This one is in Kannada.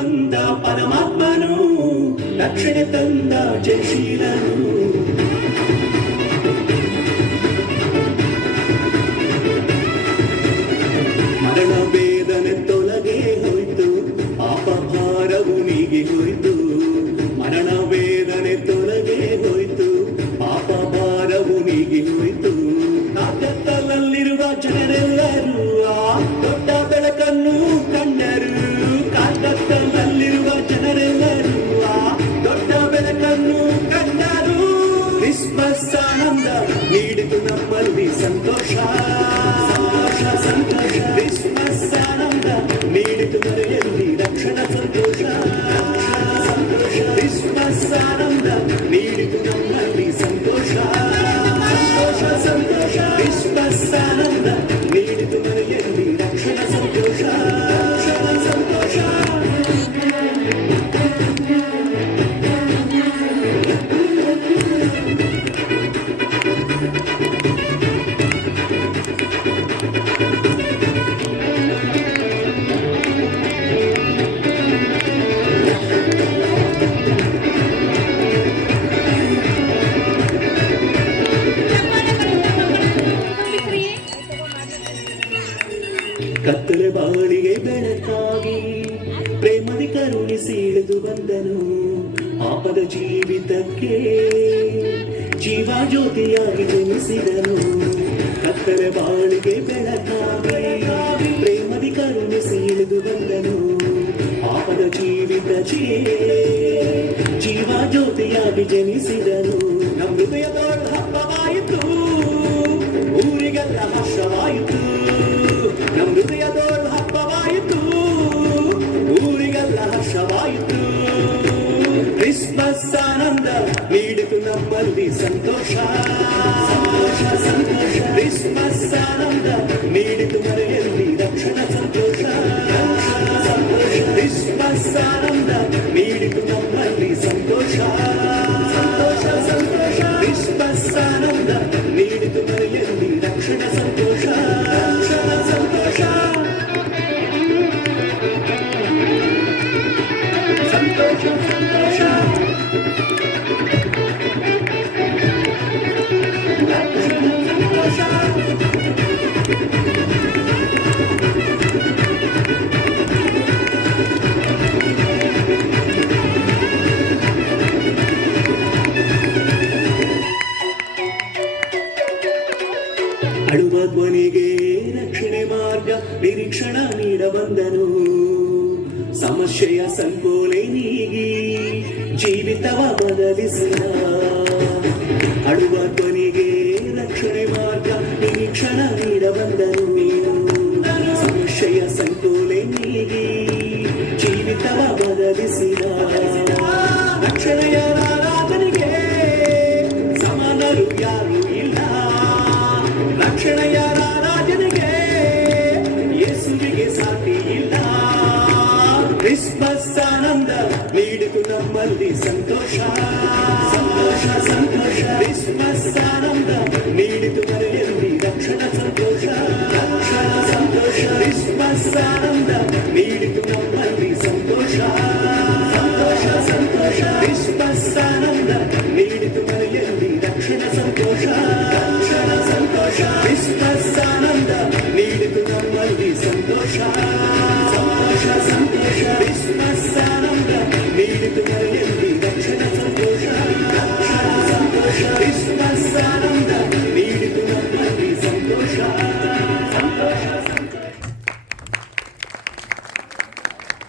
ಬಂದ ಪರಮಾತ್ಮನು ರಕ್ಷಣೆ ತಂದ ಜಯಶೀಲನು. ಮರಣ ವೇದನೆ ತೊಲಗೆ ಹೋಯ್ತು, ಪಾಪ ಭಾರವು ನೀಗಿ ಹೋಯ್ತು. ಮರಣ ವೇದನೆ ತೊಲಗೆ ಹೋಯ್ತು, ಪಾಪ ಭಾರವು ನೀಗಿ ಹೋಯ್ತು. ಕಾಕತ್ತಲಲ್ಲಿರುವ ಜನರೆಲ್ಲರೂ ಆ ದೊಡ್ಡ ಬೆಳಕನ್ನು ಕಂಡರು. ಕಾಕತ್ತಲಲ್ಲಿರುವ ಜನರೆಲ್ಲರೂ ಆ ದೊಡ್ಡ ಬೆಳಕನ್ನು ಕಂಡರು. ಕ್ರಿಸ್ಮಸ್ ಆನಂದ ನೀಡಿತು ನಮ್ಮಲ್ಲಿ ಸಂತೋಷ, ಸಂತೋಷ ಸಂತೋಷ. ಕ್ರಿಸ್ಮಸ್ ಆನಂದ ನೀಡಿತು ಮನೆಯಲ್ಲಿ ರಕ್ಷಣಾ ಸಂತೋಷ, ಸಂತೋಷ. ಕ್ರಿಸ್ಮಸ್ ಆನಂದ ನೀಡಿತು ನಮ್ಮಲ್ಲಿ ಸಂತೋಷ, ಸಂತೋಷ ಸಂತೋಷ. ಕ್ರಿಸ್ಮಸ್ ಆನಂದ ನೀಡಿತು ಮನೆಯಲ್ಲಿ ರಕ್ಷಣಾ ಸಂತೋಷ, ರಕ್ಷಣಾ ಸಂತೋಷ. ಕತ್ತಲೆ ಬಾಳಿಗೆ ಬೆಳಕಾಗಿ ಪ್ರೇಮದಿ ಕರುಣಿಸಿ ಇಳಿದು ಬಂದನು. ಪಾಪದ ಜೀವಿತಕ್ಕೆ ಜೀವ ಜ್ಯೋತಿಯಾಗಿ ಜನಿಸಿದನು. ಕತ್ತಲೆ ಬಾಳಿಗೆ ಬೆಳಕಾಗಿ ಪ್ರೇಮದಿ ಕರುಣಿಸಿ ಇಳಿದು ಬಂದನು. ಪಾಪದ ಜೀವಿತಕ್ಕೆ ಜೀವ ಜ್ಯೋತಿಯಾಗಿ ಜನಿಸಿದನು. ನಮ್ಮ ಹೃದಯದೊಳ ಹಬ್ಬವಾಯಿತು, ಊರಿಗೆಲ್ಲ ಹರ್ಷವಾಯಿತು. ನಮ್ಮ ಹೃದಯದೊಳ ಹಬ್ಬವಾಯಿತು, ಊರಿಗೆಲ್ಲ ಹರ್ಷವಾಯಿತು. ಕ್ರಿಸ್ಮಸ್ ಆನಂದ ನೀಡಿತು ನಮ್ಮಲ್ಲಿ ಸಂತೋಷ, ಸಂತೋಷ ಸಂತೋಷ. ಕ್ರಿಸ್ಮಸ್ ಆನಂದ ನೀಡಿತು ಮನೆಯಲ್ಲಿ ರಕ್ಷಣಾ ಸಂತೋಷ, ರಕ್ಷಣಾ ಸಂತೋಷ. ಕ್ರಿಸ್ಮಸ್ ಆನಂದ ನೀಡಿತು ನಮ್ಮಲ್ಲಿ ಸಂತೋಷ, ಸಂತೋಷ ಸಂತೋಷ. ಕ್ರಿಸ್ಮಸ್ ಆನಂದ ನೀಡಿತು ಮನೆಯಲ್ಲಿ ರಕ್ಷಣಾ ಸಂತೋಷ, ರಕ್ಷಣಾ ಸಂತೋಷ. ಸಂತೋಷ ಸಂತೋಷ. ಅಳುವ ಧ್ವನಿಗೆ ರಕ್ಷಣೆ ಮಾರ್ಗ ನಿರೀಕ್ಷಣ ನೀಡ ಬಂದನು. ಸಮಸ್ಯೆಯ ಸಂಕೋಲೆ ನೀಗಿ ಜೀವಿತವ ಬದಲಿಸಿದ. ಅಳುವ ಧ್ವನಿಗೆ ರಕ್ಷಣೆ ಮಾರ್ಗ ನಿರೀಕ್ಷಣ ನೀಡ ಬಂದನು. ಸಮಸ್ಯೆಯ ಸಂಕೋಲೆ ನೀಗಿ ಜೀವಿತವ ಬದಲಿಸಿದ. ರಕ್ಷಣೆಯ ಆರಾಧನೆಗೆ ಸಮಾನರು ಯಾರು ಇಲ್ಲ. ರಕ್ಷಣೆಯ ಆರಾಧನೆಗೆ ಯೇಸುವಿಗೆ ಸಾಟಿ ಇಲ್ಲ. ಕ್ರಿಸ್ಮಸ್ ಆನಂದ ನೀಡಿತು ನಮ್ಮಲ್ಲಿ ಸಂತೋಷ, ಸಂತೋಷ ಸಂತೋಷ. ಕ್ರಿಸ್ಮಸ್ ಆನಂದ ನೀಡಿತು ಮನೆಯಲ್ಲಿ ರಕ್ಷಣಾ ಸಂತೋಷ, ರಕ್ಷಣಾ ಸಂತೋಷ. ಕ್ರಿಸ್ಮಸ್ ಆನಂದ ನೀಡಿತು ನಮ್ಮಲ್ಲಿ ಸಂತೋಷ, ಸಂತೋಷ ಸಂತೋಷ. ಕ್ರಿಸ್ಮಸ್ ಆನಂದ ನೀಡಿತು ಮನೆಯಲ್ಲಿ ರಕ್ಷಣಾ ಸಂತೋಷ, ರಕ್ಷಣಾ ಸಂತೋಷ. ಕ್ರಿಸ್ಮಸ್ ಆನಂದ ನೀಡಿತು ನಮ್ಮಲ್ಲಿ ಸಂತೋಷ, ಸಂತೋಷ ಸಂತೋಷ. ಕ್ರಿಸ್ಮಸ್ ಆನಂದ ನೀಡಿತು ಮನೆಯಲ್ಲಿ ರಕ್ಷಣಾ ಸಂತೋಷ, ರಕ್ಷಣಾ ಸಂತೋಷ. ಕ್ರಿಸ್ಮಸ್